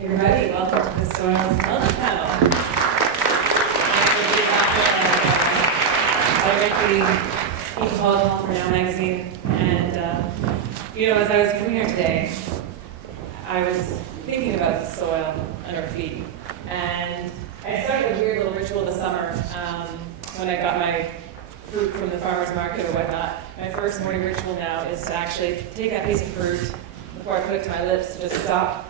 Hey everybody, welcome to the Soil Intelligence Panel. I was called Farnell magazine, and as I was coming here today, I was thinking about the soil under our feet, and I started a weird little ritual this summer when I got my fruit from the farmer's market or whatnot. My first morning ritual now is to actually take that piece of fruit before I put it to my lips, to just stop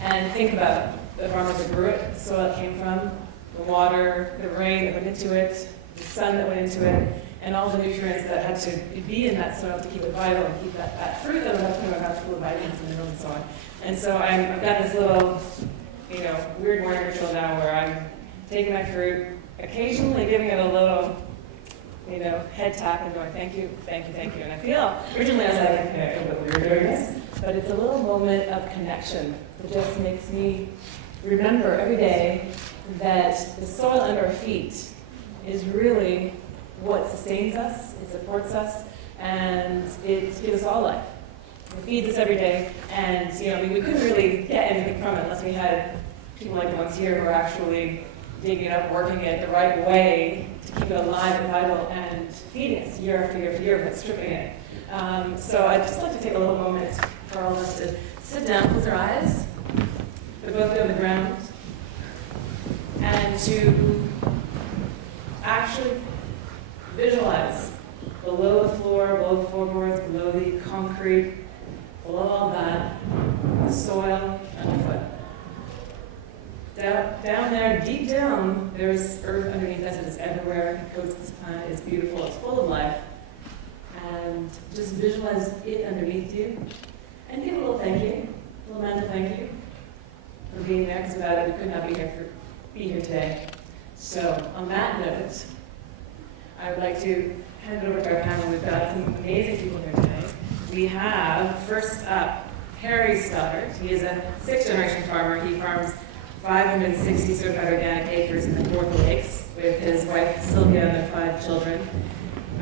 and think about the farmers that grew it, the soil it came from, the water, the rain that went into it, the sun that went into it, and all the nutrients that had to be in that soil to keep it vital and keep that fruit that was full of vitamins and minerals and so on. And so I've got this little, weird morning ritual now where I'm taking my fruit, occasionally giving it a little, head tap and going, thank you, thank you, thank you. And I feel, originally I was like, okay, a little bit weird doing this, but it's a little moment of connection that just makes me remember every day that the soil under our feet is really what sustains us, it supports us, and it gives us all life. It feeds us every day, and we couldn't really get anything from it unless we had people like the ones here who are actually digging it up, working it the right way to keep it alive and vital and feeding us year after year after year, but stripping it. So I'd just like to take a little moment for all of us to sit down, close our eyes, put both feet on the ground, and to actually visualize below the floor, below the floorboards, below the concrete, below all that, the soil underfoot. Down there, deep down, there's earth underneath us. It's everywhere. It coats this planet. It's beautiful. It's full of life. And just visualize it underneath you. And give a little thank you, a little mental thank you for being there, because without it, we could not be here today. So on that note, I would like to hand it over to our panel. We've got some amazing people here today. We have, first up, Harry Stoddart. He is a sixth-generation farmer. He farms 560 certified organic acres in the North Lakes with his wife Sylvia and their 5 children.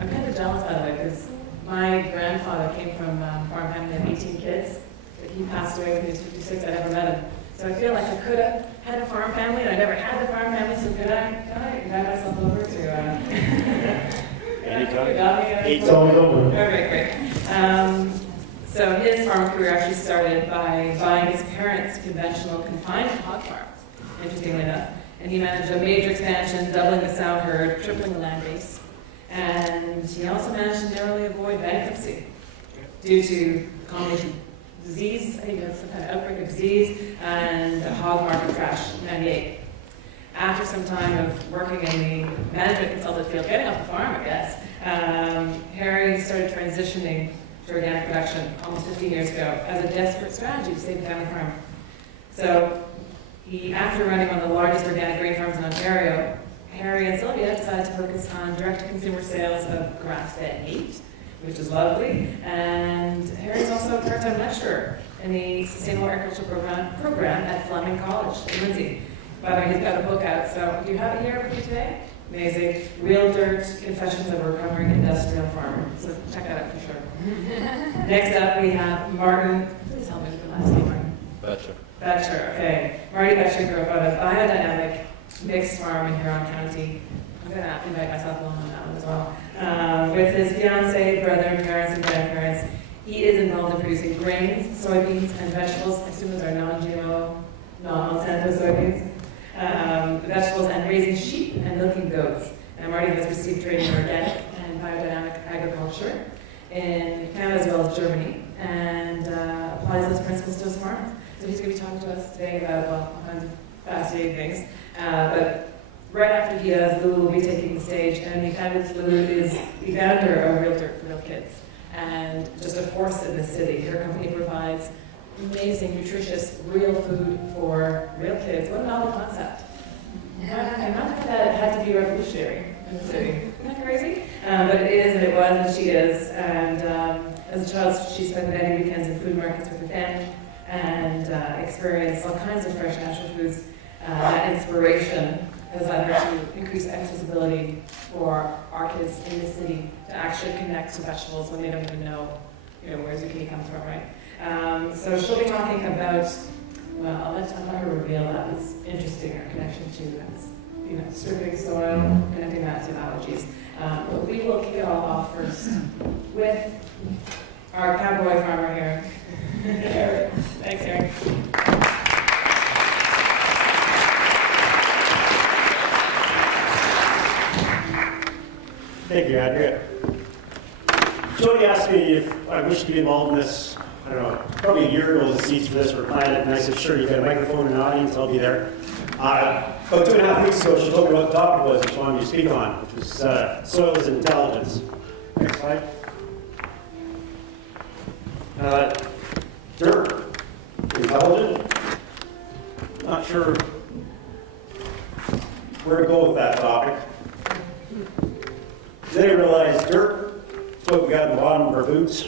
I'm kind of jealous, by the way, because my grandfather came from a farm family of 18 kids, but he passed away when he was 56. I never met him. So I feel like I could have had a farm family, and I never had the farm family, so could I invite myself over to Anytime. It's always open. Okay, great. So his farm career actually started by buying his parents' conventional confined hog farm, interestingly enough. And he managed a major expansion, doubling the sow herd, tripling the land base. And he also managed to narrowly avoid bankruptcy due to a combination of disease, I think that's some kind of outbreak of disease, and a hog market crash in '98. After some time of working in the management consultant field, getting off the farm, I guess, Harry started transitioning to organic production almost 15 years ago as a desperate strategy to save the family farm. So after running one of the largest organic grain farms in Ontario, Harry and Sylvia decided to focus on direct-to-consumer sales of grass-fed meat, which is lovely. And Harry's also a part-time lecturer in the Sustainable Agriculture program at Fleming College in Lindsay. By the way, he's got a book out, so do you have it here with you today? Amazing. Real Dirt, Confessions of a Recovering Industrial Farmer. So check that out for sure. Next up, we have Martin. Please help me with your last name, Martin. Boettcher. Boettcher, okay. Marty Boettcher grew up on a biodynamic mixed farm in Huron County. I'm going to invite myself along on that one as well. With his fiancé, brother, parents, and grandparents, he is involved in producing grains, soybeans, and vegetables. I assume those are non-GMO, non-Monsanto soybeans. Vegetables, and raising sheep and milking goats. And Marty has received training in organic and biodynamic agriculture in Canada as well as Germany, and applies those principles to his farm. So he's going to be talking to us today about all kinds of fascinating things. But right after he does, Lulu will be taking the stage, and the fabulous Lulu is the founder of Real Dirt for Real Kids, and just a force in the city. Her company provides amazing, nutritious, real food for real kids. What a novel concept. And not that it had to be revolutionary in the city. Isn't that crazy? But it is, and it was, and she is. And as a child, she spent many weekends in food markets with her family and experienced all kinds of fresh natural foods. That inspiration has led her to increase accessibility for our kids in the city to actually connect to vegetables when they don't even know, where zucchini comes from, right? So she'll be talking about well, I'll let her reveal that. It's interesting, our connection to that's, stripping soil, connecting that to allergies. But we will kick it all off first with our cowboy farmer here. Eric. Thanks, Eric. Thank you, Adria. Jody asked me if I wish to be involved in this, I don't know, probably a year ago, the seeds for this were planted, and I said, sure, you got a microphone and an audience, I'll be there. About 2.5 weeks ago, she told me what the topic was, which she wanted me to speak on, which was soil as intelligence. Next slide. Dirt, intelligent? Not sure where to go with that topic. Then I realized dirt is what we got in the bottom of our boots,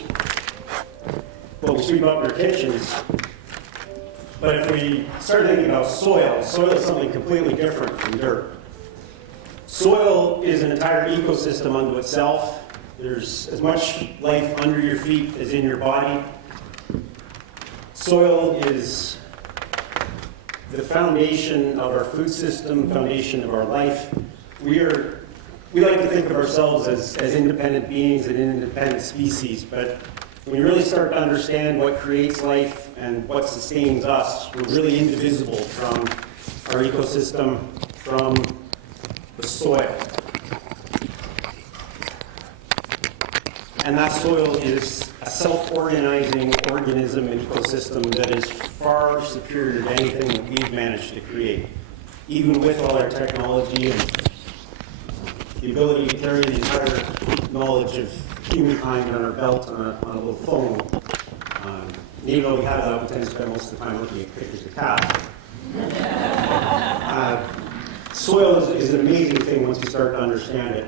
what we sweep up in our kitchens. But if we start thinking about soil is something completely different from dirt. Soil is an entire ecosystem unto itself. There's as much life under your feet as in your body. Soil is the foundation of our food system, foundation of our life. We like to think of ourselves as independent beings and independent species, but when you really start to understand what creates life and what sustains us, we're really indivisible from our ecosystem, from the soil. And that soil is a self-organizing organism and ecosystem that is far superior to anything that we've managed to create. Even with all our technology and the ability to carry the entire knowledge of humankind on our belt on a little phone. Even though we have that, we tend to spend most of the time looking at pictures of cats. Soil is an amazing thing once you start to understand it.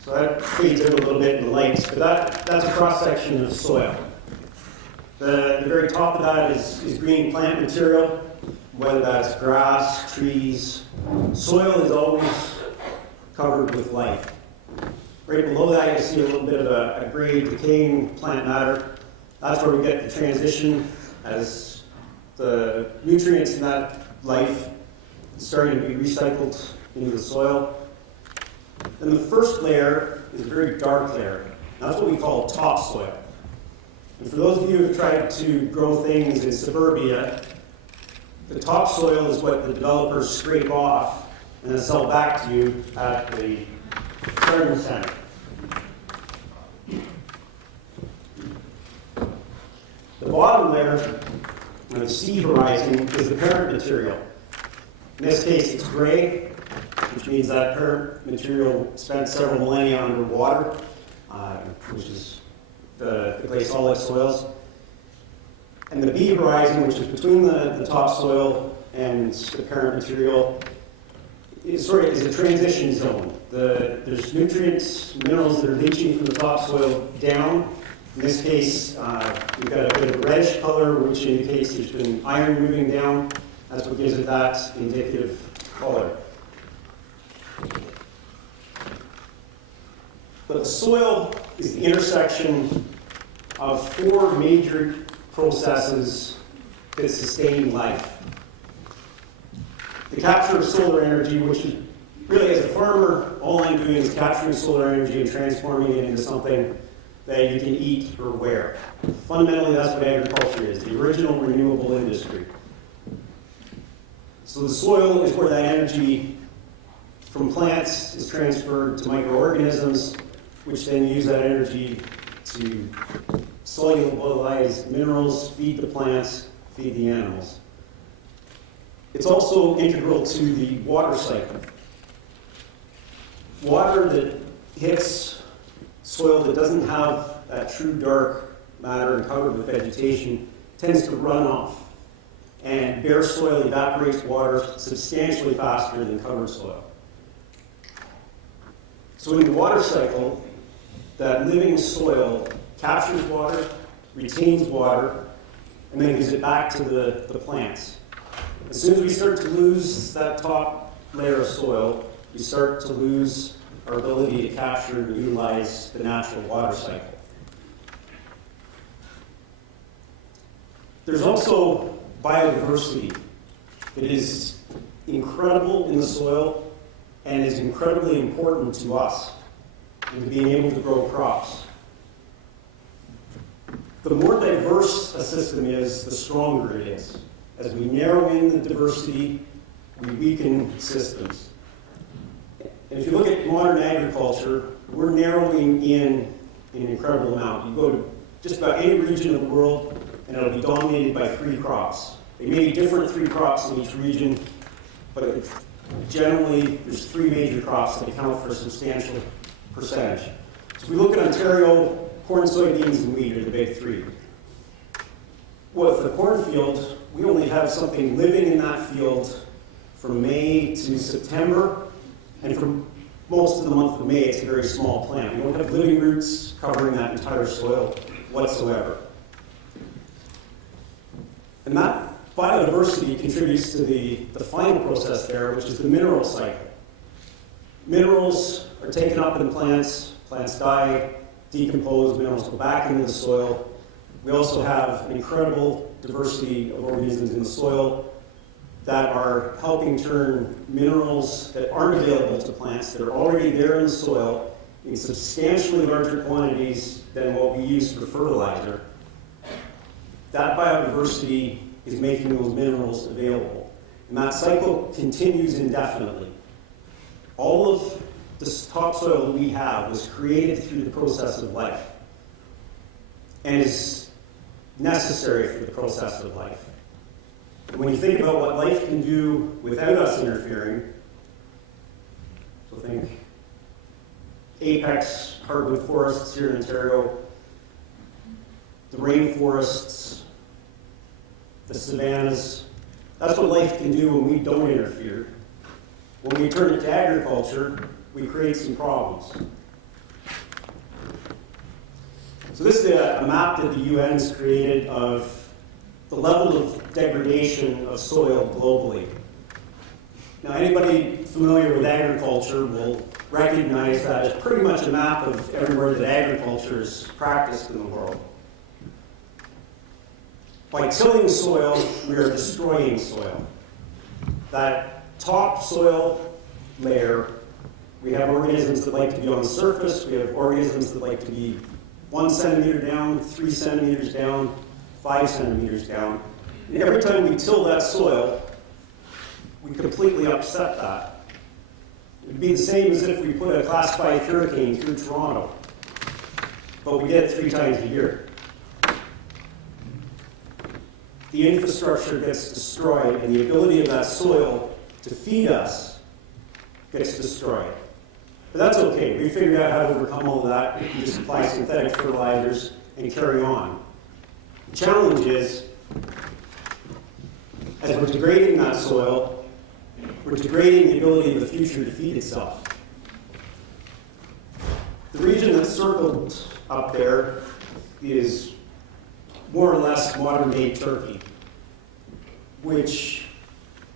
So that fades out a little bit in the lights, but that's a cross-section of soil. The very top of that is green plant material, whether that's grass, trees. Soil is always covered with life. Right below that, you see a little bit of a gray, decaying plant matter. That's where we get the transition as the nutrients in that life starting to be recycled into the soil. Then the first layer is a very dark layer. That's what we call topsoil. And for those of you who have tried to grow things in suburbia, the topsoil is what the developers scrape off and then sell back to you at the garden center. The bottom layer, or the sea horizon, is the parent material. In this case, it's gray, which means that parent material spent several millennia under water, which is the clay solid soils. And the B horizon, which is between the topsoil and the parent material, is a transition zone. There's nutrients, minerals that are leaching from the topsoil down. In this case, we've got a bit of reddish color, which indicates there's been iron moving down. That's what gives it that indicative color. But the soil is the intersection of four major processes that sustain life. The capture of solar energy, which is really, as a farmer, all I'm doing is capturing solar energy and transforming it into something that you can eat or wear. Fundamentally, that's what agriculture is, the original renewable industry. So the soil is where that energy from plants is transferred to microorganisms, which then use that energy to solubilize minerals, feed the plants, feed the animals. It's also integral to the water cycle. Water that hits soil that doesn't have that true dark matter and covered with vegetation tends to run off. And bare soil evaporates water substantially faster than covered soil. So in the water cycle, that living soil captures water, retains water, and then gives it back to the plants. As soon as we start to lose that top layer of soil, we start to lose our ability to capture and utilize the natural water cycle. There's also biodiversity. It is incredible in the soil and is incredibly important to us in being able to grow crops. The more diverse a system is, the stronger it is. As we narrow in the diversity, we weaken systems. And if you look at modern agriculture, we're narrowing in an incredible amount. You go to just about any region of the world, and it'll be dominated by 3 crops. They may be different 3 crops in each region, but generally there's 3 major crops that account for a substantial percentage. So if we look at Ontario, corn, soybeans, and wheat are the big 3. Well, with the cornfield, we only have something living in that field from May to September, and for most of the month of May, it's a very small plant. We don't have living roots covering that entire soil whatsoever. And that biodiversity contributes to the final process there, which is the mineral cycle. Minerals are taken up in plants, plants die, decompose, minerals go back into the soil. We also have an incredible diversity of organisms in the soil that are helping turn minerals that aren't available to plants, that are already there in the soil, in substantially larger quantities than what we use for fertilizer. That biodiversity is making those minerals available. And that cycle continues indefinitely. All of this topsoil that we have was created through the process of life and is necessary for the process of life. When you think about what life can do without us interfering, so think apex hardwood forests here in Ontario, the rainforests, the savannas, that's what life can do when we don't interfere. When we turn it to agriculture, we create some problems. So this is a map that the UN's created of the level of degradation of soil globally. Now, anybody familiar with agriculture will recognize that it's pretty much a map of everywhere that agriculture is practiced in the world. By tilling soil, we are destroying soil. That top soil layer, we have organisms that like to be on the surface, we have organisms that like to be 1 centimeter down, 3 centimeters down, 5 centimeters down. And every time we till that soil, we completely upset that. It would be the same as if we put a Class 5 hurricane through Toronto, but we get it 3 times a year. The infrastructure gets destroyed, and the ability of that soil to feed us gets destroyed. But that's okay. We figured out how to overcome all of that. We can just apply synthetic fertilizers and carry on. The challenge is, as we're degrading that soil, we're degrading the ability of the future to feed itself. The region that's circled up there is more or less modern-day Turkey, which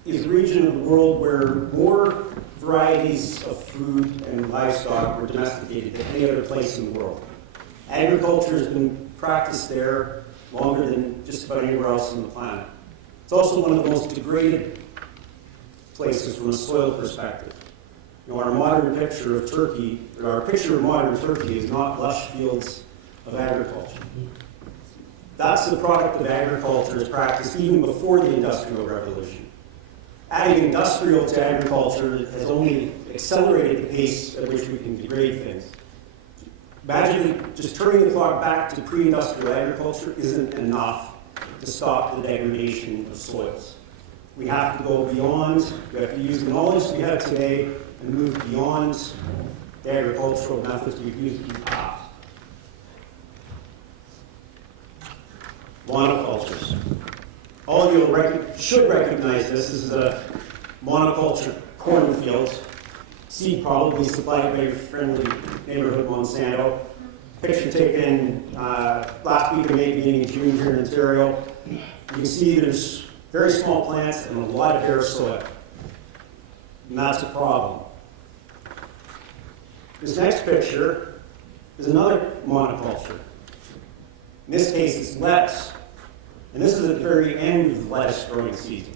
is a region of the world where more varieties of food and livestock were domesticated than any other place in the world. Agriculture has been practiced there longer than just about anywhere else on the planet. It's also one of the most degraded places from a soil perspective. You know, our modern picture of Turkey, or our picture of modern Turkey, is not lush fields of agriculture. That's the product of agriculture as practiced even before the Industrial Revolution. Adding industrial to agriculture has only accelerated the pace at which we can degrade things. Imagine just turning the clock back to pre-industrial agriculture isn't enough to stop the degradation of soils. We have to go beyond, we have to use the knowledge we have today and move beyond the agricultural methods we've used in the past. Monocultures. All of you should recognize this. This is a monoculture cornfield. Seed probably supplied by your friendly neighborhood Monsanto. Picture taken last week of May, beginning of June here in Ontario. You can see there's very small plants and a lot of bare soil. And that's a problem. This next picture is another monoculture. In this case, it's lettuce. And this is at the very end of the lettuce growing season.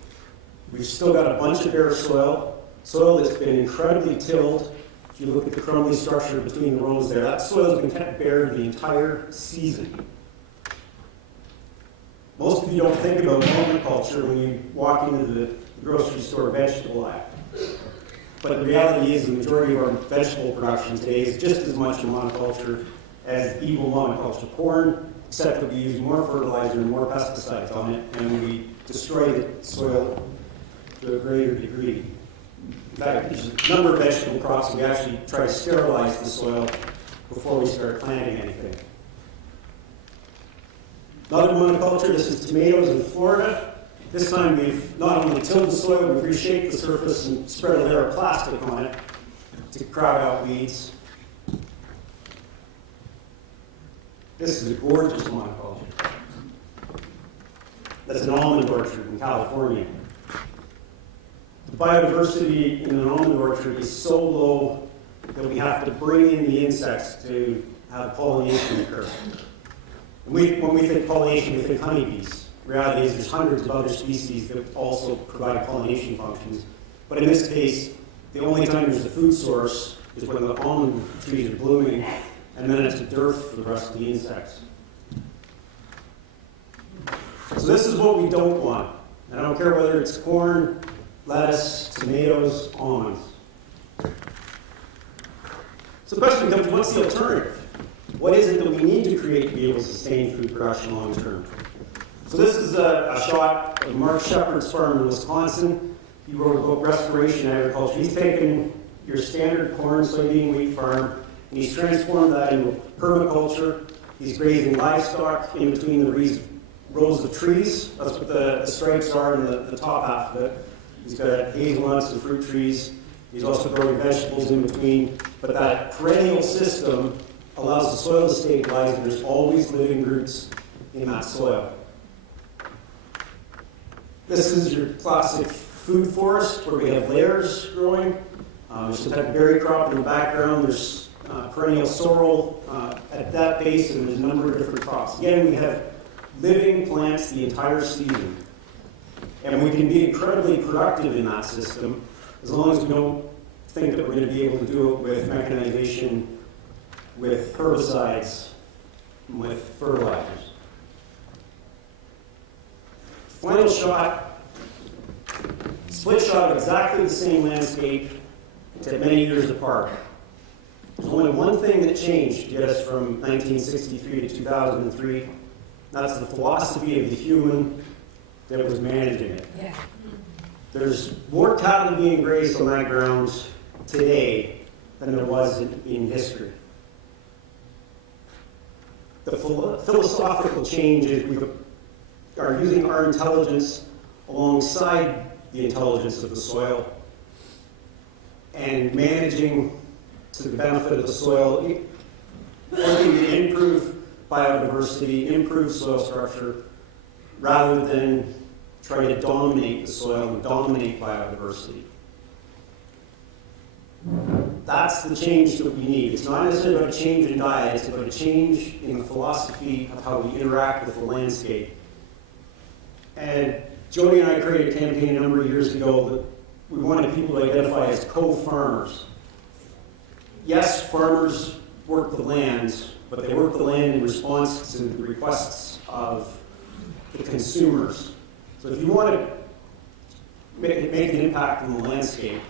We've still got a bunch of bare soil that's been incredibly tilled. If you look at the crumbly structure between the rows there, that soil has been kept bare the entire season. Most of you don't think about monoculture when you walk into the grocery store vegetable aisle. But the reality is the majority of our vegetable production today is just as much a monoculture as evil monoculture corn, except that we use more fertilizer and more pesticides on it, and we destroy the soil to a greater degree. In fact, there's a number of vegetable crops we actually try to sterilize the soil before we start planting anything. Another monoculture, this is tomatoes in Florida. This time we've not only tilled the soil, we've reshaped the surface and spread a layer of plastic on it to crowd out weeds. This is a gorgeous monoculture. That's an almond orchard in California. The biodiversity in an almond orchard is so low that we have to bring in the insects to have pollination occur. And when we think pollination, we think honeybees. The reality is there's hundreds of other species that also provide pollination functions. But in this case, the only time there's a food source is when the almond trees are blooming, and then it's a dearth for the rest of the insects. So this is what we don't want. And I don't care whether it's corn, lettuce, tomatoes, almonds. So the question becomes, what's the alternative? What is it that we need to create to be able to sustain food production long term? So this is a shot of Mark Shepard's farm in Wisconsin. He wrote a book, Restoration Agriculture. He's taken your standard corn, soybean, wheat farm, and he's transformed that into permaculture. He's grazing livestock in between the rows of trees. That's what the stripes are in the top half of it. He's got hazelnuts and fruit trees. He's also growing vegetables in between. But that perennial system allows the soil to stabilize, and there's always living roots in that soil. This is your classic food forest where we have layers growing. There's some type of berry crop in the background. There's perennial sorrel at that base, and there's a number of different crops. Again, we have living plants the entire season. And we can be incredibly productive in that system as long as we don't think that we're going to be able to do it with mechanization, with herbicides, and with fertilizers. Final shot, split shot of exactly the same landscape, except many years apart. There's only one thing that changed to get us from 1963 to 2003. That's the philosophy of the human that was managing it. Yeah. There's more cattle being grazed on that ground today than there was in history. The philosophical change is we are using our intelligence alongside the intelligence of the soil and managing to the benefit of the soil, working to improve biodiversity, improve soil structure, rather than try to dominate the soil and dominate biodiversity. That's the change that we need. It's not necessarily about a change in diet, it's about a change in the philosophy of how we interact with the landscape. And Jody and I created a campaign a number of years ago that we wanted people to identify as co-farmers. Yes, farmers work the land, but they work the land in response to the requests of the consumers. So if you want to make an impact on the landscape,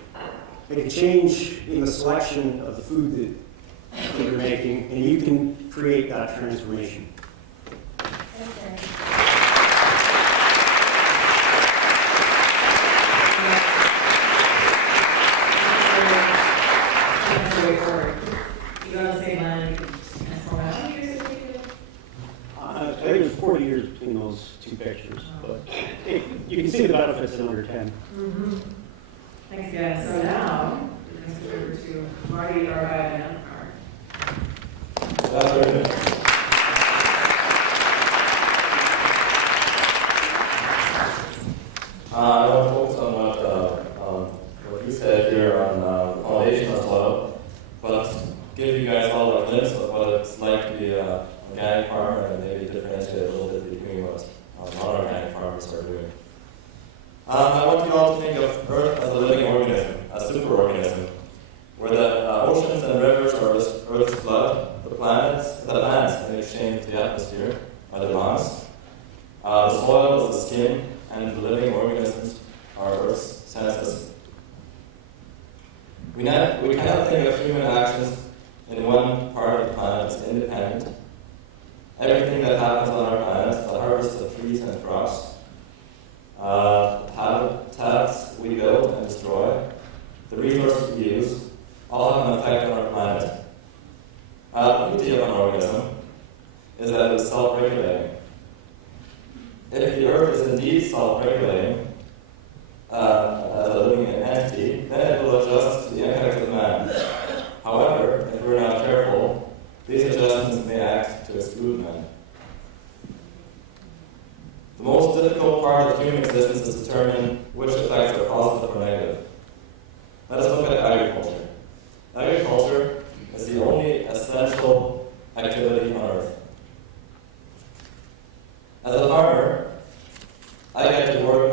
make a change in the selection of the food that you're making, and you can create that transformation. You go to the same land, you can transform it. How many years did you do? I think there's 40 years between those two pictures, but you can see the benefits in under 10. Mm-hmm. Thanks, guys. So now, we're going to switch over to Marty, our biodynamic farm. That's very good. I want to focus on what you said here on the foundation of soil, but give you guys all a glimpse of what it's like to be an organic farmer and maybe differentiate a little bit between what modern artists are doing. I want you all to think of Earth as a living organism, a superorganism, where the oceans and rivers are Earth's blood, the plants in exchange for the atmosphere are the lungs, the soil is the skin, and the living organisms are Earth's senses. We cannot think of human actions in one part of the planet as independent. Everything that happens on our planet, the harvest of trees and crops, habitats we build and destroy, the resources we use, all have an effect on our planet. The beauty of an organism is that it is self-regulating. If the Earth is indeed self-regulating as a living entity, then it will adjust to the impact of man. However, if we're not careful, these adjustments may act to exclude man. The most difficult part of human existence is to determine which effects are positive or negative. Let us look at agriculture. Agriculture is the only essential activity on Earth. As a farmer, I get to work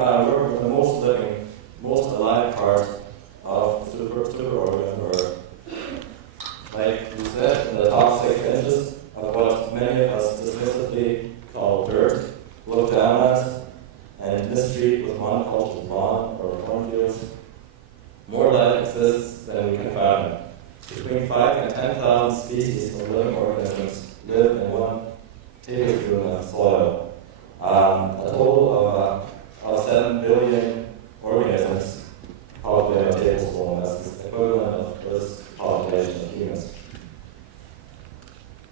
with the most living, most alive part of the superorganism Earth. Like we said, in the top 6 inches of what many of us dismissively call dirt, look down at, and mistreat with monocultured lawn or cornfields, more life exists than we can fathom. Between 5,000 and 10,000 species of living organisms live in 1 tablespoon of soil. A total of 7 billion organisms populate a tablespoon. That's the equivalent of this population of humans.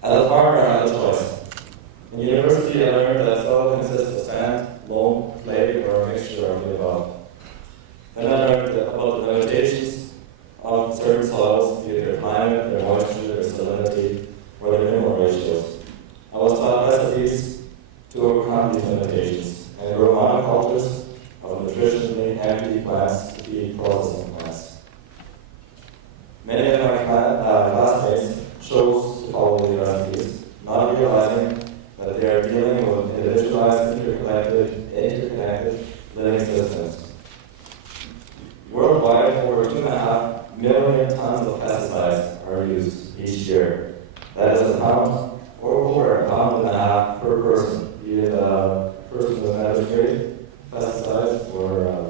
As a farmer, I had a choice. In university, I learned that soil consists of sand, loam, clay, or a mixture of the above. Then I learned about the limitations of certain soils, be it their climate, their moisture, their salinity, or their mineral ratios. I was taught recipes to overcome these limitations and grow monocultures of nutritionally empty plants to feed processing plants. Many of my classmates chose to follow these recipes, not realizing that they are dealing with individualized, interconnected living systems. Worldwide, over 2.5 million tons of pesticides are used each year. That is a pound, or over a pound and a half per person, be it a person with medical pesticides or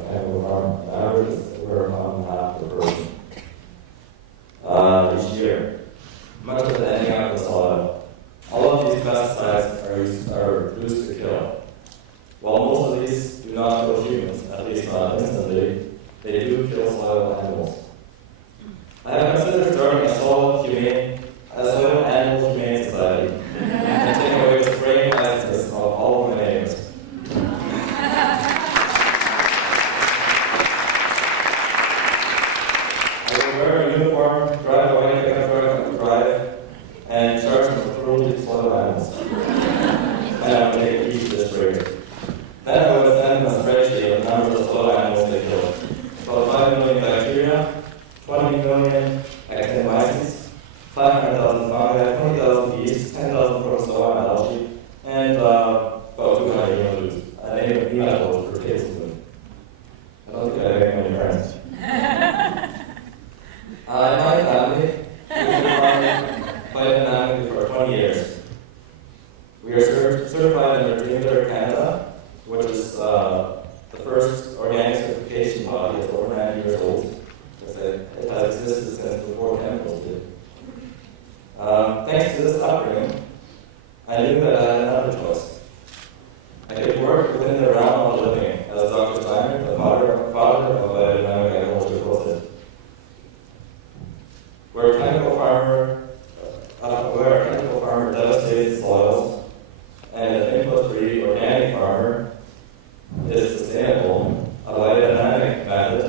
chemical farm. On average, it's over a pound and a half per person each year. Much of it ending up in the soil. All of these pesticides are produced to kill. While most of these do not kill humans, at least not instantly, they do kill soil animals. I have considered starting a soil animal humane society and taking away the spraying licenses of all of my neighbors. I will wear a uniform, drive a white pickup truck and drive, and charge them for cruelty to soil animals. And I would make it easy to spray. Then I would send them a spreadsheet of the numbers of soil animals they killed. About 5 million bacteria, 20 million actinomyces, 500,000 fungi, 20,000 yeast, 10,000 protozoa and algae, and about 200 nematodes. I named it nematodes per tablespoon. I don't think I have any many friends. In my family, we've been farming biodynamically for 20 years. We are certified under Greenwood, Canada, which is the first organic certification body. It's over 90 years old. It has existed since before chemicals did. Thanks to this upbringing, I knew that I had another choice. I could work within the realm of living, as Dr. Steiner, the father of biodynamic agriculture, puts it. Where a chemical farmer devastates soils, and an input-free organic farmer is sustainable, a biodynamic method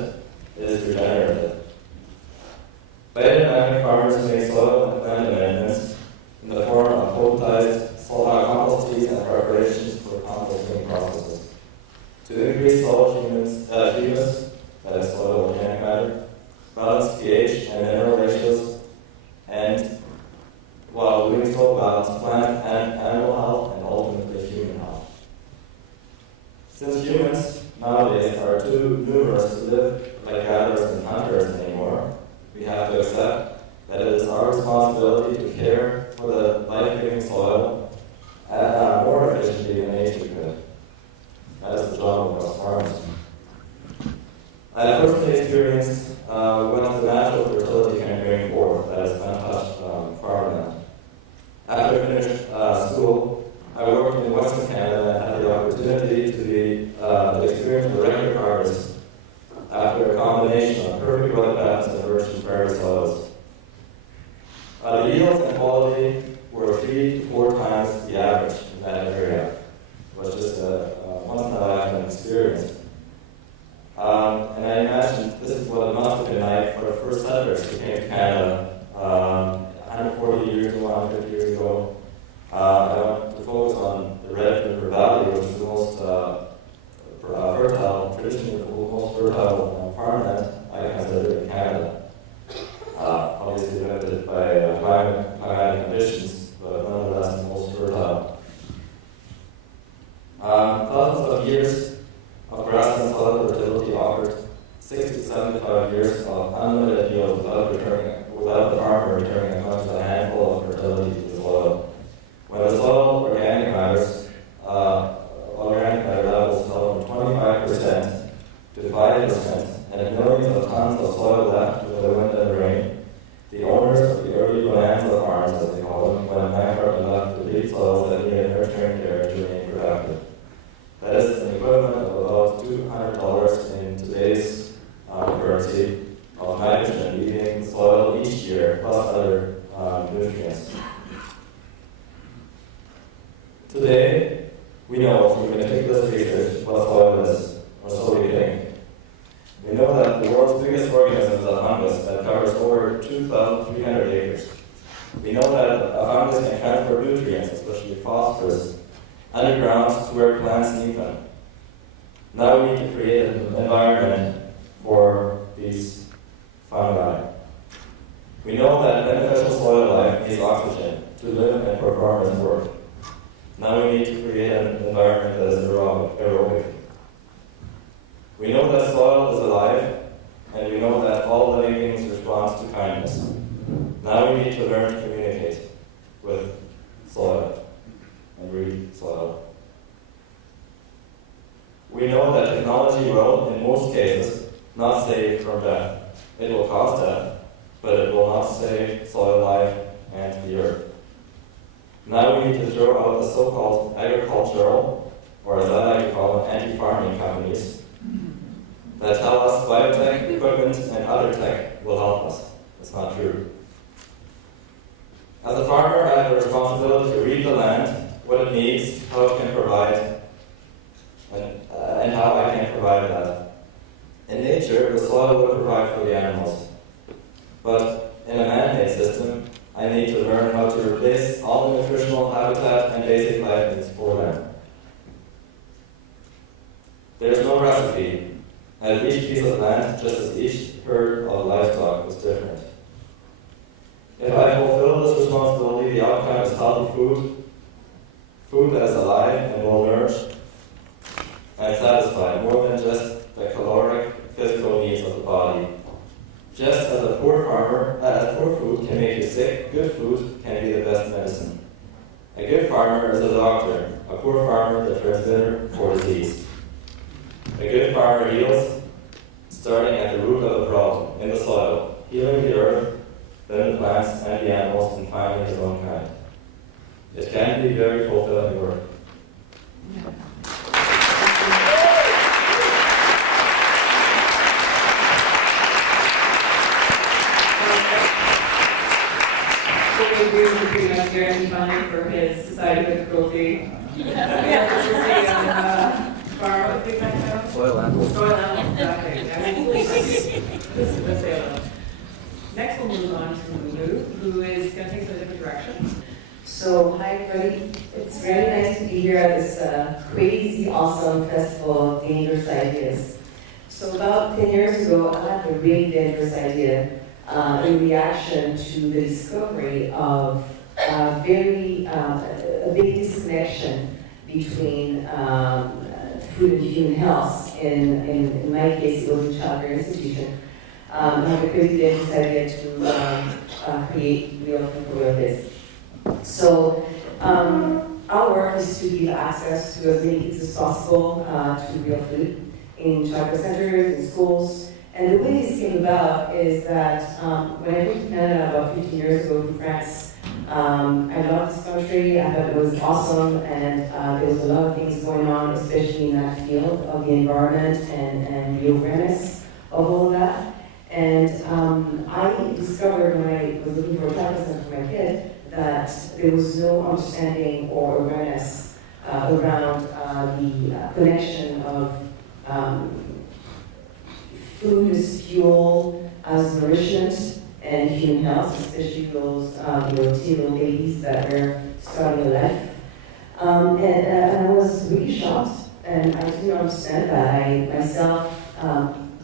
is regenerative. Biodynamic farmers make soil and plant amendments in the form of potentized compost teas and preparations for composting processes. To increase soil humus, that is soil organic matter, balance pH and mineral ratios, and while doing so, balance plant and animal health and ultimately human health. Since humans nowadays are too numerous to live like gatherers and hunters anymore, we have to accept that it is our responsibility to care for the life-giving soil more efficiently than nature could. That is the job of us farmers. I personally experienced what the natural fertility can bring forth, that is untouched farmland. After I finished school, I worked in Western Canada and had the opportunity to experience the record harvest after a combination of perfect wetlands and virgin prairie soils. The yields and quality were 3 to 4 times the average in that area, which is a once-in-a-lifetime experience. And I imagine this is what it must have been like for the first settlers who came to Canada 140 years ago, 150 years ago. I want to focus on the Red River Valley, which is the most fertile, traditionally the most fertile farmland I consider in Canada. Obviously limited by climatic conditions, but nonetheless the most fertile. Thousands of years of grassland soil fertility offered 60 to 75 years of unlimited yield without the farmer returning as much as a handful of fertility to the soil. When the soil organic matter levels fell from 25% to 5%, and millions of tons of soil left with the wind and the rain, the owners of the early bonanza farms, as they call them, went bankrupt and left depleted soils that needed nurturing care to remain productive. That is an equivalent of about $200 in today's currency of nitrogen leaving the soil each year, plus other nutrients. Today, we know through meticulous research what soil is, or so we think. We know that the world's biggest organism is a fungus that covers over 2,300 acres. We know that a fungus can transport nutrients, especially phosphorus, underground to where plants need them. Now we need to create an environment for these fungi. We know that beneficial soil life needs oxygen to live and perform its work. Now we need to create an environment that is aerobic. We know that soil is alive, and we know that all living beings respond to kindness. Now we need to learn to communicate with soil and read soil. We know that technology will, in most cases, not save from death. It will cause death, but it will not save soil life and the earth. Now we need to throw out the so-called agricultural, or as I like to call them, anti-farming companies that tell us biotech, equipment, and other tech will help us. That's not true. As a farmer, I have a responsibility to read the land, what it needs, how it can provide, and how I can provide that. In nature, the soil will provide for the animals. But in a man-made system, I need to learn how to replace all the nutritional habitat and basic life needs for them. There is no recipe, and each piece of land, just as each herd of livestock, is different. If I fulfill this responsibility, the outcome is healthy food that is alive and will nourish and satisfy more than just the caloric physical needs of the body. Just as a poor food can make you sick, good food can be the best medicine. A good farmer is a doctor, a poor farmer the transmitter for disease. A good farmer heals, starting at the root of the problem, in the soil, healing the earth, then the plants and the animals, and finally his own kind. It can be very fulfilling work. So we agree with pretty much guarantee funding for his Society with Cruelty. Farm, what's the exact title? Soil animals. Soil animals, exactly. This is the sale. Next we'll move on to Lulu, who is going to take us in a different direction. So, hi everybody. It's very nice to be here at this crazy, awesome festival of dangerous ideas. So about 10 years ago, I had a really dangerous idea in reaction to the discovery of a big disconnection between food and human health. In my case, it was a childcare institution. I had a crazy day, decided to create real food for real kids. So our work is to give access to as many kids as possible to real food in childcare centers, in schools. And the way this came about is that when I moved to Canada about 15 years ago from France, I loved this country. I thought it was awesome, and there was a lot of things going on, especially in that field of the environment and the awareness of all of that. And I discovered when I was looking for a childcare center for my kid that there was no understanding or awareness around the connection of food as fuel, as nourishment, and human health, especially those teen little babies that are starting a life. And I was really shocked, and I didn't understand that. I myself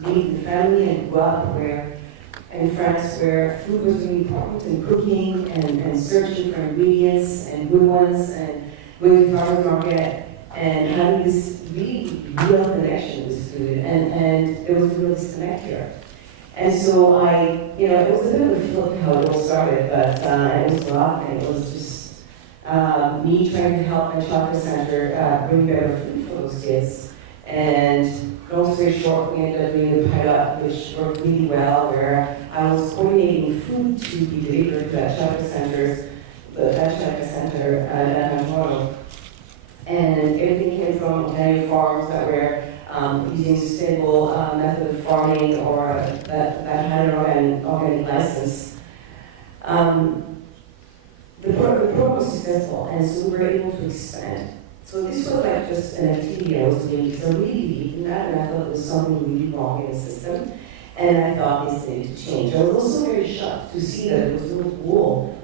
lived in a family and grew up in France where food was really important, and cooking and searching for ingredients and good ones, and going to the farmer's market and having this really real connection with food, and there was a real disconnect here. And so it was a bit of a flip how it all started, but it was rough, and it was just me trying to help my childcare center bring better food for those kids. And long story short, we ended up doing a pilot, which worked really well, where I was coordinating food to be delivered to that childcare center in Toronto. And everything came from Ontario farms that were using sustainable method of farming or that had an organic license. The program was successful, and so we were able to expand. So this was like just an activity I was doing because I really believed in that, and I thought there was something really wrong in the system, and I thought this needed to change. I was also very shocked to see that there was no rule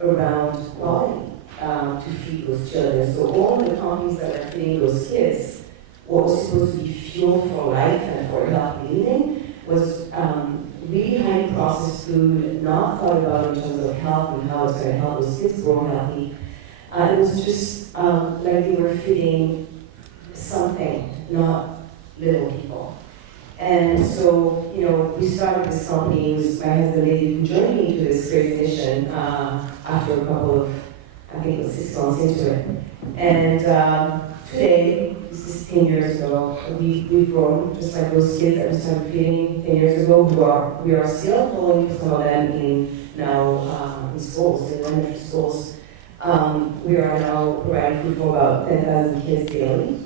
around quality to feed those children. So all the companies that were feeding those kids, what was supposed to be fuel for life and for healthy living, was really highly processed food, not thought about in terms of health and how it's going to help those kids grow healthy. It was just like they were feeding something, not little people. And so, we started this company. It was my husband who joined me to this great mission after a couple of, I think it was 6 months into it. And today, this is 10 years ago, we've grown, just like those kids that we started feeding 10 years ago, we are still following some of them in schools, in elementary schools. We are now providing food for about 10,000 kids daily.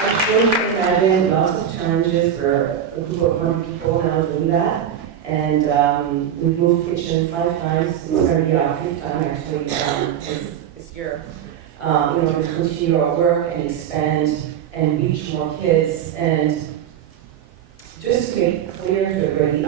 I'm sure you can imagine lots of challenges for a group of 100 people now doing that. And we've moved kitchen 5 times. It's going to be our 5th time actually this year. In order to continue our work and expand and reach more kids. And just to make clear to everybody,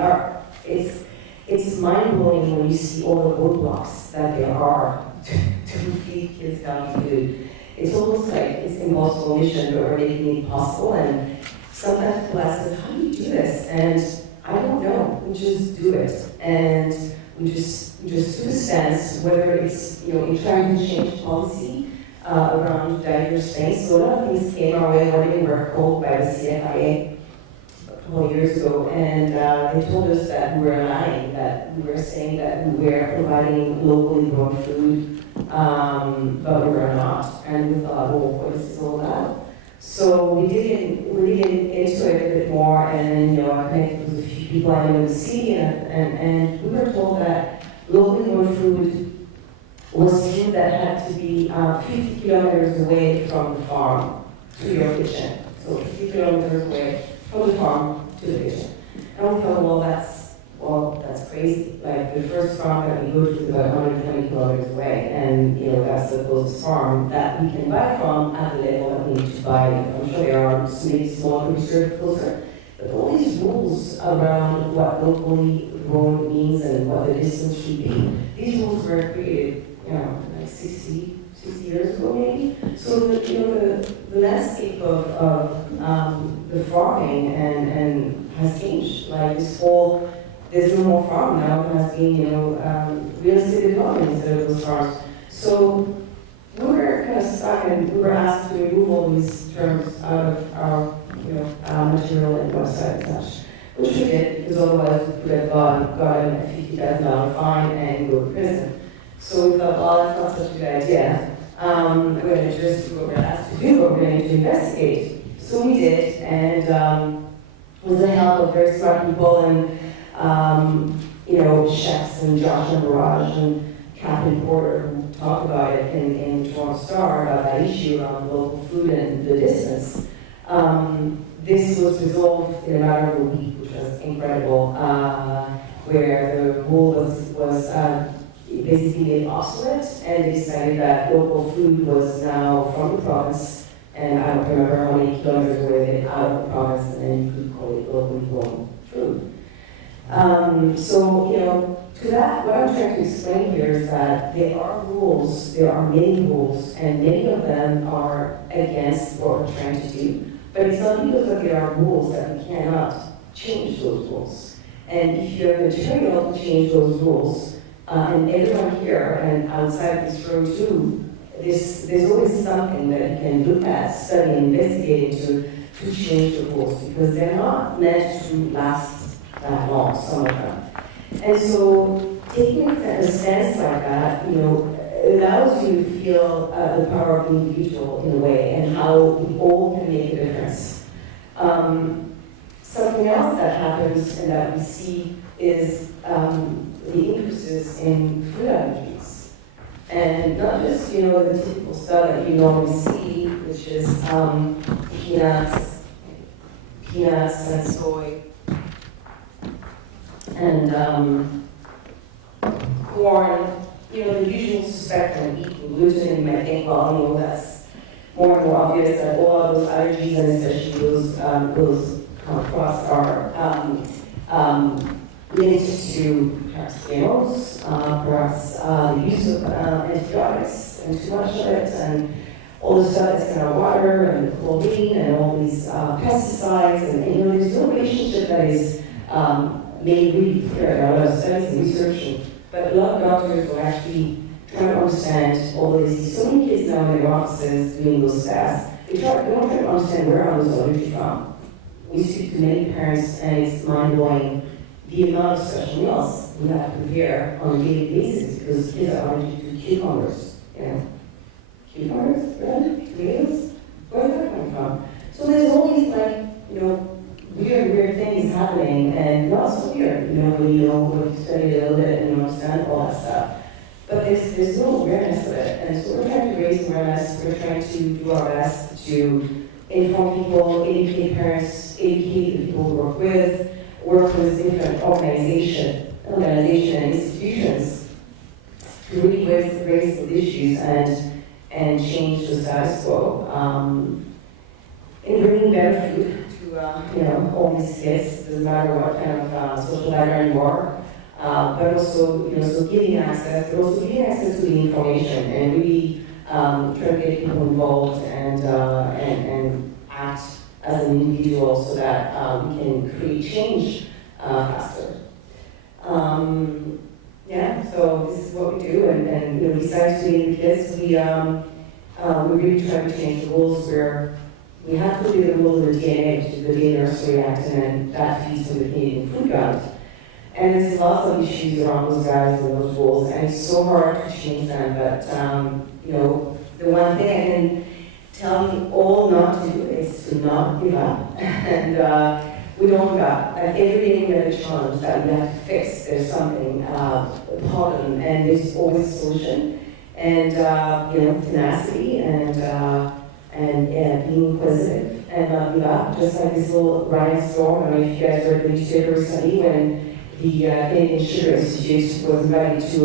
it's mind-blowing when you see all the roadblocks that there are to feed kids healthy food. It's almost like it's an impossible mission, but we're making it possible. And sometimes people ask us, how do you do this? And I don't know. We just do it, and we just do a stance. Whether it's in trying to change policy around diverse things. So a lot of things came our way when we were called by the CFIA a couple of years ago, and they told us that we were lying, that we were saying that we were providing locally grown food, but we were not. And we thought, what is this all about? So we dig into it a bit more, and I connected with a few people I know in the city, and we were told that locally grown food was food that had to be 50 kilometers away from the farm to your kitchen. So 50 kilometers away from the farm to the kitchen. And we thought, that's crazy. Like the first farm that we go to is about 120 kilometers away, and that's the closest farm that we can buy from at the level that we need to buy. I'm sure there are maybe small producers closer, but all these rules around what locally grown means and what the distance should be, these rules were created, like 60 years ago maybe. So the landscape of the farming and has changed. Like this whole. There's no more farm now. There has been, real estate development instead of those farms. So we were kind of stuck and we were asked to remove all these terms out of our, material and website and such. Which we did, because otherwise we could have gotten a $50,000 fine and go to prison. So we thought, well, that's not such a good idea. We're going to just do what we're asked to do, we're going to investigate. So we did, and with the help of very smart people and, chefs and Josh and Barrage and Captain Porter, who talked about it in Toronto Star, about that issue around local food and the distance. This was resolved in a matter of a week, which was incredible, where the rule was basically made obsolete, and they decided that local food was now from the province, and I don't remember how many kilometers away they out of the province, and then you could call it locally grown food. To that, what I'm trying to explain here is that there are rules, there are many rules, and many of them are against what we're trying to do. But it's not because that there are rules that we cannot change those rules. And if you have material to change those rules, and everyone here and outside this room too, there's always something that you can look at, study, investigate into to change the rules, because they're not meant to last that long, some of them. And so taking a stance like that, allows you to feel the power of the individual in a way, and how we all can make a difference. Something else that happens and that we see is the increases in food allergies. And not just, the typical stuff that you normally see, which is peanuts and soy, and corn. The usual suspect when you eat gluten, you might think, well, that's more and more obvious that all of those allergies, and especially those come across, are linked to perhaps GMOs, perhaps the use of antibiotics and too much of it, and all the stuff that's in our water, and chlorine, and all these pesticides, and there's no relationship that is made really clear in a lot of studies and research. But a lot of doctors are actually trying to understand all of this. So many kids now in their offices doing those tests, they don't try to understand where are those allergies from. We speak to many parents, and it's mind-blowing the amount of special meals we have to prepare on a daily basis, because kids are allergic to cucumbers. Cucumbers, bread, tomatoes, where's that coming from? So there's all these weird things happening, and not so weird, when you study a little bit and you understand all that stuff. But there's no awareness of it, and so we're trying to raise awareness, we're trying to do our best to inform people, educate parents, educate the people we work with different organizations and institutions to really raise the issues and change the status quo. In bringing better food to all these kids, doesn't matter what kind of social background you are, but also, so giving access, but also giving access to the information, and really trying to get people involved and act as an individual so that we can create change faster. So this is what we do, and besides doing the kids, we really try to change the rules where we have to do the rules of the DNA, which is the Day Nursery Act, and that feeds into the Canadian Food Guide. And there's lots of issues around those guides and those rules, and it's so hard to change them. But the one thing I can tell you all not to do is to not give up. And we don't give up. And every day we have a challenge that we have to fix. There's something, a problem, and there's always a solution. And tenacity and being inquisitive and not give up. Just like this little Ryan Storm. I don't know if you guys read the newspaper recently when the Canadian Sugar Institute was invited to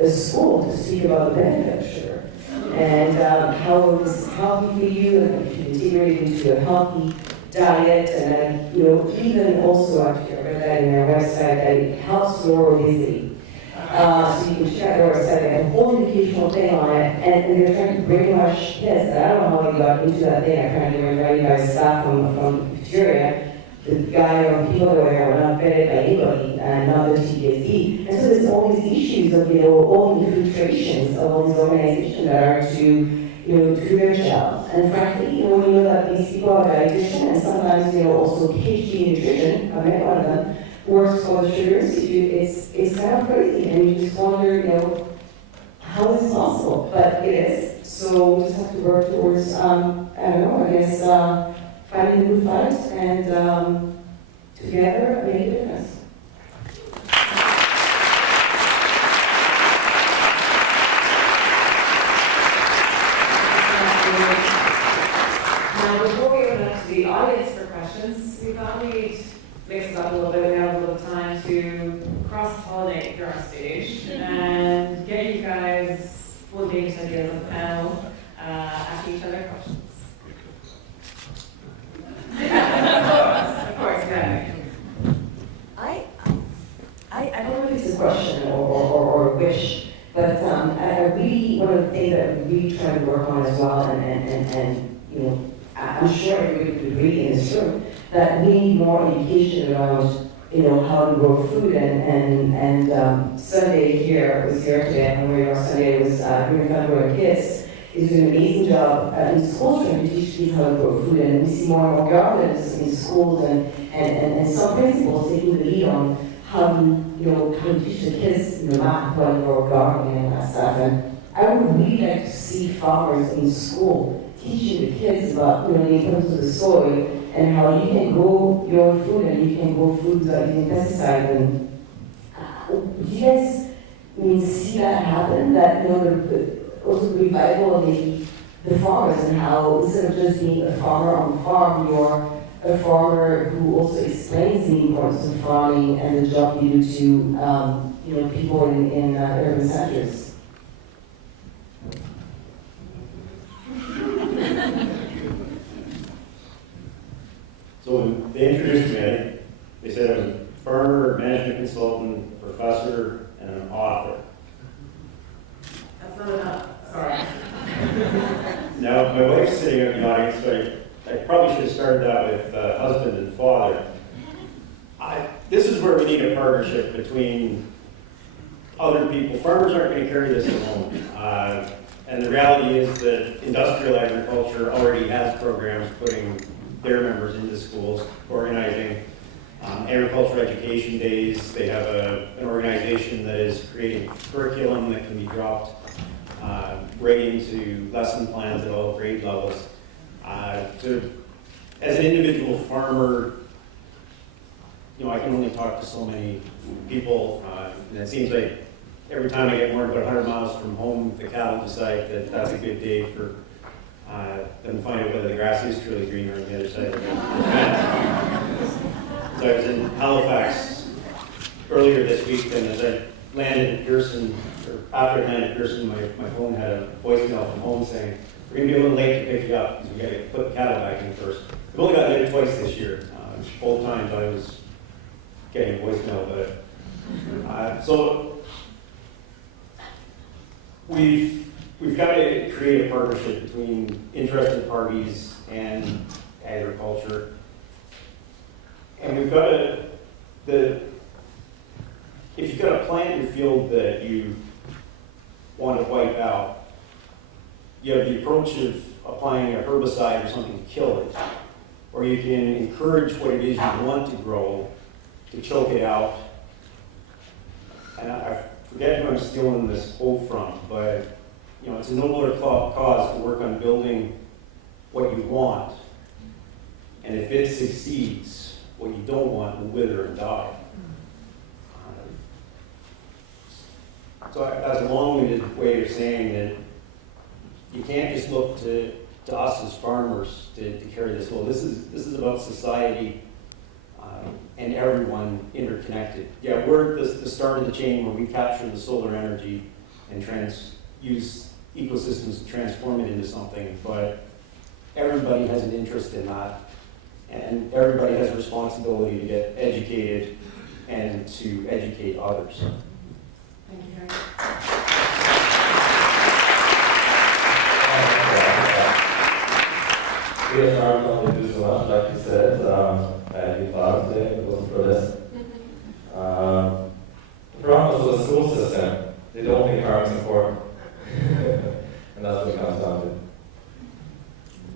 a school to speak about the benefit of sugar and how it's healthy for you and if you integrate it into a healthy diet, and even also actually I read that in their website that it helps lower obesity. So you can check their website, they have a whole educational thing on it, and they're trying to brainwash kids. And I don't know how they got into that thing. Apparently they were invited by staff from Victoria the guy or people that were not vetted by anybody and not the TPSD. And so there's all these issues of, all the infiltrations of all these organizations that are to, to do their job. And frankly, when you know that these people are dietitian and sometimes, also PhD in nutrition, I met one of them, works for the Sugar Institute, it's kind of crazy. And you just wonder, how is this possible? But it is. So we just have to work towards, finding a good fight and together make a difference. Now, before we open up to the audience for questions, we thought we'd mix it up a little bit. We have a little time to cross-pollinate here on stage and get you guys full of games ideas on the panel, asking each other questions. Of course, yeah. I don't know if it's a question or a wish, but I really, one of the things that we really try to work on as well, and I'm sure everybody would agree in this room, that we need more education around, how to grow food, and Sunday here was here today, and we were Sunday was Green Growing Kids, is doing an amazing job in schools trying to teach kids how to grow food, and we see more and more gardens in schools, and some principals taking the lead on how to teach the kids math while they're gardening and that stuff. And I would really like to see farmers in school teaching the kids about the importance of the soil and how you can grow your own food and you can grow food without using pesticides. And do you guys see that happen? That also the revival of the farmers and how instead of just being a farmer on the farm, you're a farmer who also explains the importance of farming and the job you do to people in urban centers. So when they introduced me, they said I was a farmer, management consultant, professor, and an author. That's not enough. Sorry. Now, my wife's sitting in the audience, so I probably should have started that with husband and father. This is where we need a partnership between other people. Farmers aren't going to carry this alone. And the reality is that industrial agriculture already has programs putting their members into schools, organizing agriculture education days. They have an organization that is creating curriculum that can be dropped right into lesson plans at all grade levels. As an individual farmer, I can only talk to so many people, and it seems like every time I get more than about 100 miles from home, the cattle decide that that's a good day for them to find out whether the grass is truly greener on the other side of the fence. So I was in Halifax earlier this week, and as I landed at Pearson, or after I landed at Pearson, my phone had a voicemail from home saying, "We're going to be a little late to pick you up because we got to put the cattle back in first." I've only got there twice this year. Both times I was getting a voicemail about it. So we've got to create a partnership between interested parties and agriculture, and we've got to. If you've got a plant in your field that you want to wipe out, you have the approach of applying a herbicide or something to kill it. Or you can encourage what it is you want to grow to choke it out. And I forget who I'm stealing this quote from, but it's a nobler cause to work on building what you want. And if it succeeds, what you don't want will wither and die. So that's a long-winded way of saying that you can't just look to us as farmers to carry this. Well, this is about society and everyone interconnected. Yeah, we're at the start of the chain where we capture the solar energy and use ecosystems to transform it into something, but everybody has an interest in that, and everybody has a responsibility to get educated and to educate others. Thank you, Harry. We as farmers only do so much, like you said, and we what it comes down to.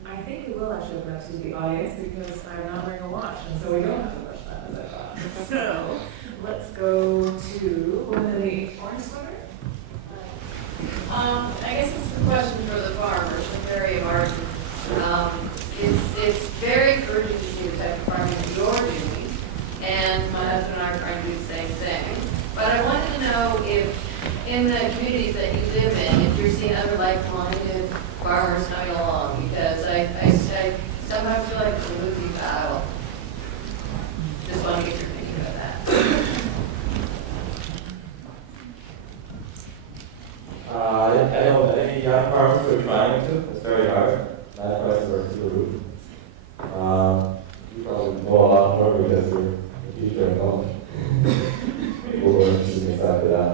I think we will actually open up to the audience because I'm not wearing a watch, and so we don't have to brush that as I thought. So let's go to one of the orange sweater. I guess this is a question for the farmers, the area market. It's very encouraging to see the type of farming that you're doing, and my husband and I are trying to do the same thing. But I wanted to know if, in the communities that you live in, if you're seeing other like-minded farmers coming along, because I sometimes feel like it's a losing battle. Just want to get your opinion about that. I know any young farmers who are trying to. It's very hard. Land prices are through the roof. You probably know a lot more because you're a teacher in college. People who are interested in exactly that.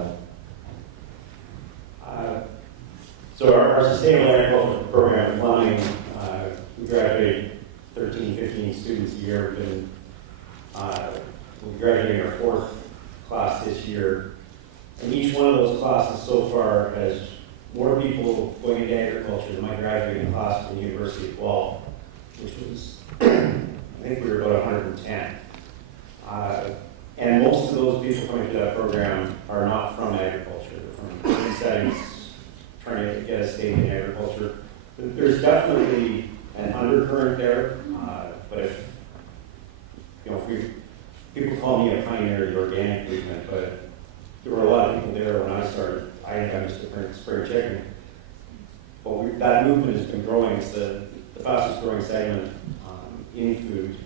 So our sustainable agriculture program is running. We graduate 13, 15 students a year. We're graduating our 4th class this year. And each one of those classes so far has more people going into agriculture than my graduating class from the University of Guelph, which was, I think we were about 110. And most of those people coming to that program are not from agriculture. They're from settings trying to get a stake in agriculture. There's definitely an undercurrent there, but if people call me a pioneer of the organic movement, but there were a lot of people there when I started. I think I'm just a spring chicken. But that movement has been growing. It's the fastest growing segment in food,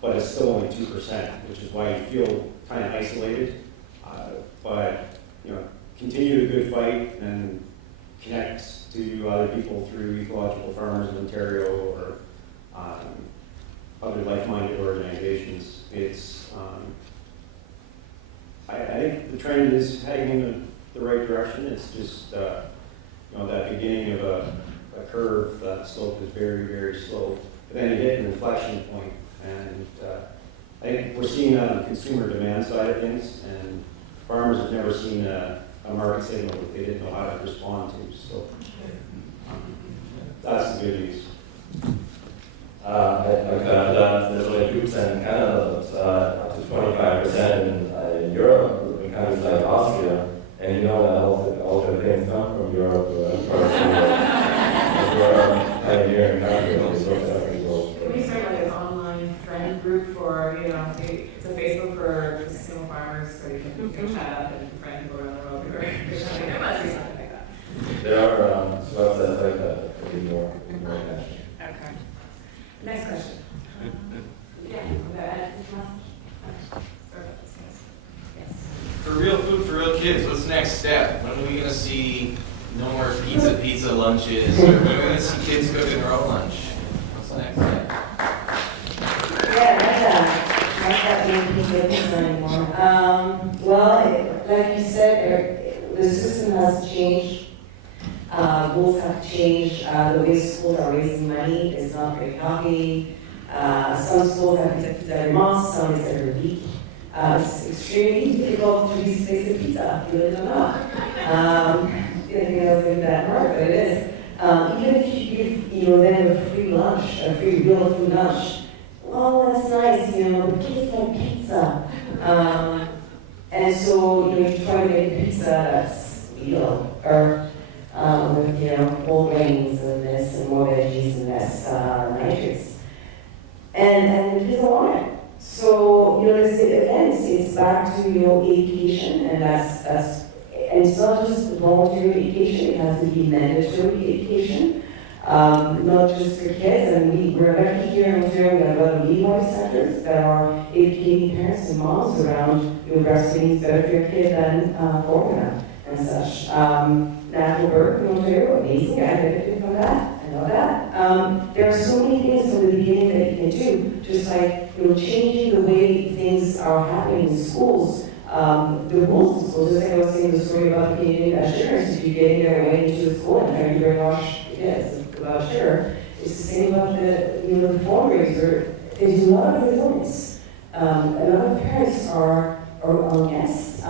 but it's still only 2%, which is why you feel kind of isolated. But continue the good fight and connect to other people through Ecological Farmers of Ontario or other like-minded organizations. I think the trend is heading in the right direction. It's just that beginning of a curve, that slope is very, very slow. But then you hit an inflection point, and I think we're seeing that on the consumer demand side of things, and farmers have never seen a market signal that they didn't know how to respond to. So that's the good news. I kind of that there's only 2% in Canada, but up to 25% in Europe, in countries like Austria, and you know that all the things come from Europe, parts of Europe. We're a pioneering country in this sort of agriculture. Can we start like an online friend group for, it's a Facebook for sustainable farmers, so you can chat up and friend people around the world who are there must be something like that. There are websites like that that need more attention. Okay. Next question. For real food for real kids, what's the next step? When are we going to see no more pizza lunches? Or when are we going to see kids cooking their own lunch? What's the next step? Yeah, not that being pizza anymore. Well, like you said, the system has changed. Rules have changed. The way schools are raising money is not very healthy. Some schools have pizza every month, some is every week. It's extremely difficult to replace the pizza, you really don't know. It's that hard, but it is. Even if you give them a free lunch, a free real food lunch, oh, that's nice, the kids like pizza. And so, you try to make a pizza that's real, or with, whole grains and this, and more veggies and less nitrates. And the kids don't want it. So, it's back to, education, and and it's not just voluntary education, it has to be mandatory education, not just for kids. And we're lucky here in Ontario, we have a lot of leeway centers that are educating parents and moms around, breastfeeding is better for your kid than formula and such. Natural birth in Ontario, amazing, I benefited from that. I know that. There are so many things from the beginning that you can do, just like changing the way things are happening in schools. The rules in schools, just like I was saying the story about the Canadian sugars, if you get in there way into the school and trying to brainwash the kids about sugar, it's the same about the fundraiser. There's a lot of resilience. A lot of parents are against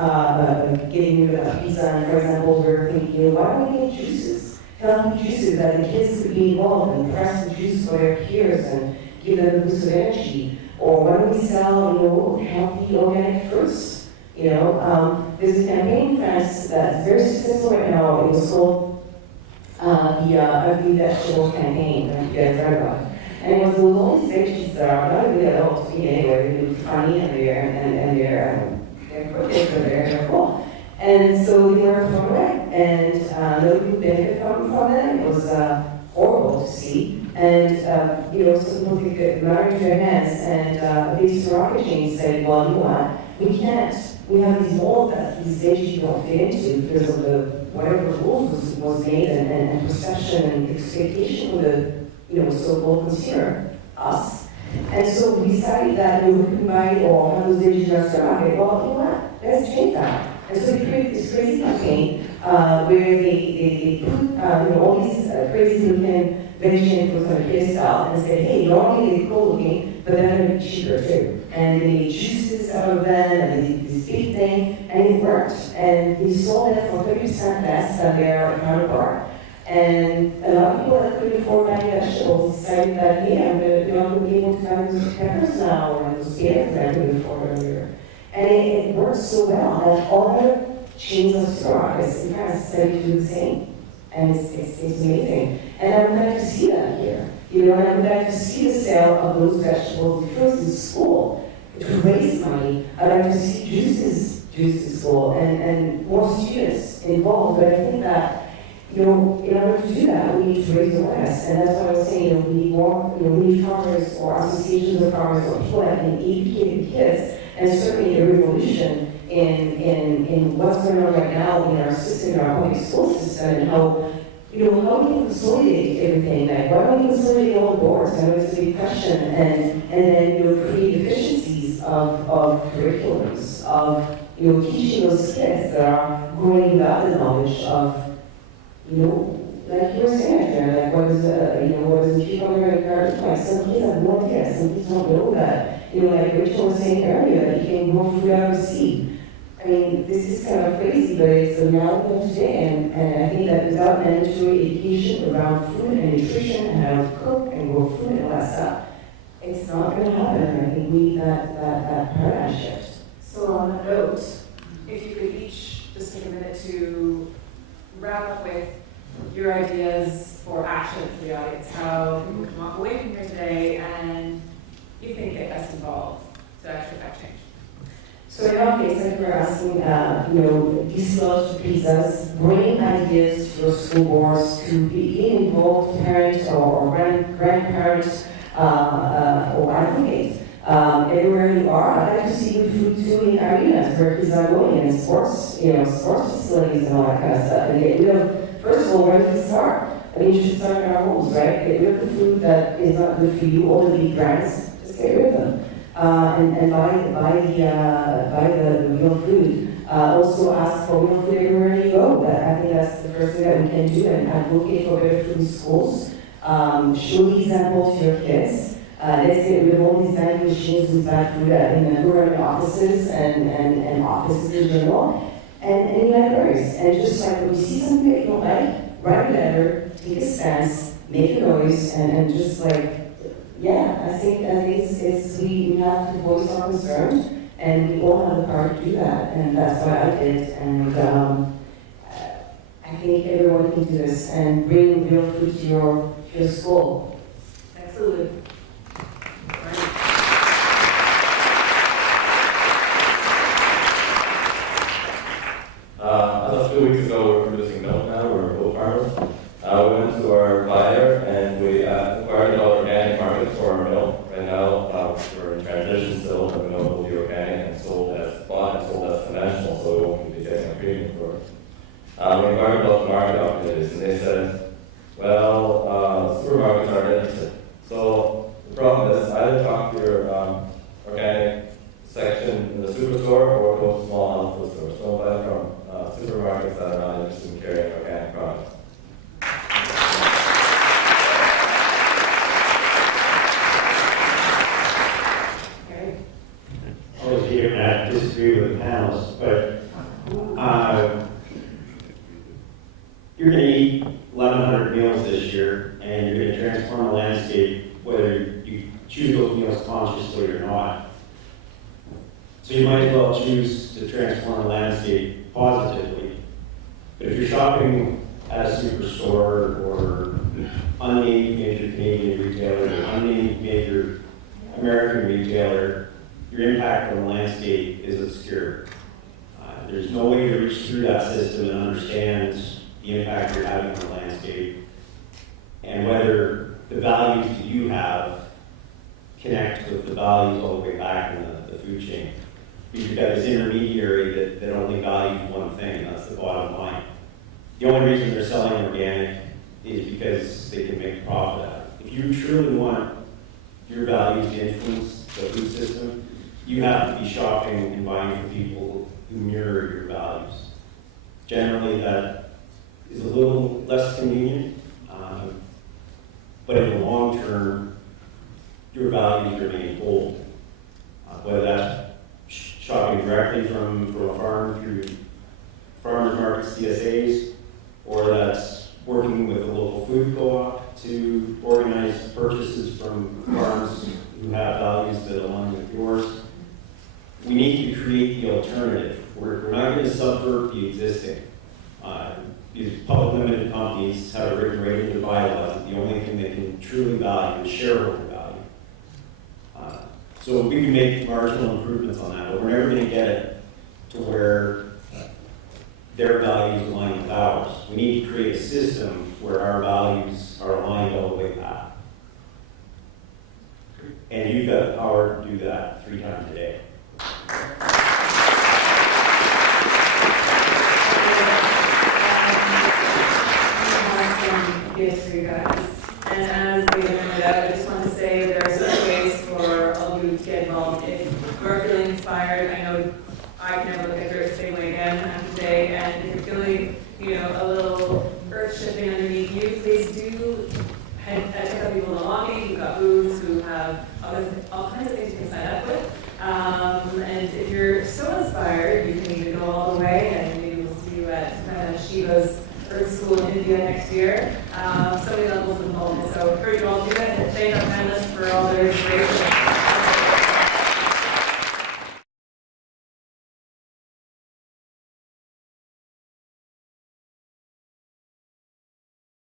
getting rid of pizza. And for example, we're thinking, why don't we get juices? healthy juices that the kids could be involved and press the juice for their peers and give them a boost of energy? Or why don't we sell, healthy organic fruits? There's a campaign in France that's very successful right now. It was called the Ugly Vegetable Campaign. I don't know if you guys heard about it. And it was all these veggies that are not really adult to me anyway. They look funny and they're quick, but they're cool. And so they were thrown away, and nobody would benefit from them. It was horrible to see. And some people took the matter into their hands, and these supermarket chains said, well, you know what? We can't. We have these molds that these veggies don't fit into because of the whatever rules was made and perception and expectation of the so-called consumer, us. And so we decided that we couldn't buy or have those veggies in our supermarket. Well, you know what? Let's change that. And so they created this crazy campaign where they put all these crazy looking veggie fruits on a pedestal and said, hey, not only are they cool looking, but they're going to be cheaper too. And they made juices out of them, and they did this big thing, and it worked. And they sold it for 30% less than their counterpart. And a lot of people that couldn't afford buying vegetables decided that, hey, I'm going to be able to have those peppers now, or those potatoes that I couldn't afford earlier. And it worked so well that all the chains of supermarkets in France decided to do the same. And it's amazing. And I would like to see that here. And I would like to see the sale of those vegetables and fruits in school to raise money. I'd like to see juices in school and more students involved. But I think that, in order to do that, we need to raise awareness. And that's what I was saying, we need more, we need farmers or associations of farmers or people that can educate the kids, and certainly a revolution in what's going on right now in our system, in our public school system, and how we consolidate everything. Like, why don't we consolidate all the boards? I know it's a big question, and then create efficiencies of curriculums, of teaching those kids that are growing without the knowledge of, like you were saying, Adria, like what is a cucumber and carrot? Like some kids have no idea, some kids don't know that. Like Rachel was saying earlier, that you can grow food out of seed. I mean, this is kind of crazy, but it's the reality of today, and I think that without mandatory education around food and nutrition and how to cook and grow food and all that stuff, it's not going to happen. And I think we need that paradigm shift. So on that note, if you could each just take a minute to wrap up with your ideas for action for the audience, how people can walk away from here today and you think get best involved to actually affect change. So in our case, like we're asking, dislodge the pizzas, bring ideas to your school boards, to be involved parents or grandparents or advocate. Everywhere you are, I'd like to see good food too in arenas where kids are going, and sports facilities and all that kind of stuff. And first of all, where does it start? I mean, you should start in our homes, right? Get rid of the food that is not good for you, all the big brands, just get rid of them. And buy the real food. Also ask for real food everywhere you go. I think that's the first thing that we can do, and advocate for better food in schools. Show the example to your kids. Let's get rid of all these vending machines with bad food in the government offices and offices in general. And in libraries. And just like when you see something that you don't like, write a letter, take a stance, make a noise, and just like, yeah, I think we have to voice our concerns, and we all have the power to do that, and that's what I did. And I think everyone can do this and bring real food to your school. Absolutely. As of 2 weeks ago, we're producing milk now, we're goat farmers. We went to our buyer and we inquired about organic market for our milk. Right now, we're in transition still, and the milk will be organic and bought and sold as conventional, so we won't be getting a premium for it. We inquired about the market opportunities, and they said, well, supermarkets aren't interested. So the problem is, either talk to your organic section in the superstore or go to small health food stores. Don't buy from supermarkets that are not interested in carrying organic products. year, and you're going to transform the landscape, whether you choose those meals consciously or not. So you might as well choose to transform the landscape positively. But if you're shopping at a superstore or unnamed major Canadian retailer or unnamed major American retailer, your impact on the landscape is obscure. There's no way to reach through that system and understand the impact you're having on the landscape and whether the values that you have connect with the values all the way back in the food chain. You've got this intermediary that only values one thing, and that's the bottom line. The only reason they're selling organic is because they can make a profit out of it. If you truly want your values to influence the food system, you have to be shopping and buying from people who mirror your values. Generally, that is a little less convenient, but in the long term, your values remain bold. Whether that's shopping directly from a farm through farmers market CSAs, or that's working with a local food co-op to organize purchases from farms who have values that align with yours. We need to create the alternative. We're not going to subvert the existing. These public limited companies have it written right into bylaws that the only thing they can truly value is shareholder value. So we can make marginal improvements on that, but we're never going to get it to where their values align with ours. We need to create a system where our values are aligned all the way back. And you've got the power to do that 3 times a day. Yes, for you guys. And as we remember that, I just want to say there's other ways for all of you to get involved. If you're feeling inspired, I know I can never look at dirt the same way again after today, and if you're feeling, a little earth shifting underneath you, please do check out people in the lobby. We've got booths who have all kinds of things you can sign up with. And if you're so inspired, you can even go all the way, and maybe we'll see you at Vandana Shiva's Earth School in India next year. So many levels of involvement. So I encourage you all to do that, and thank our panelists for all their inspiration.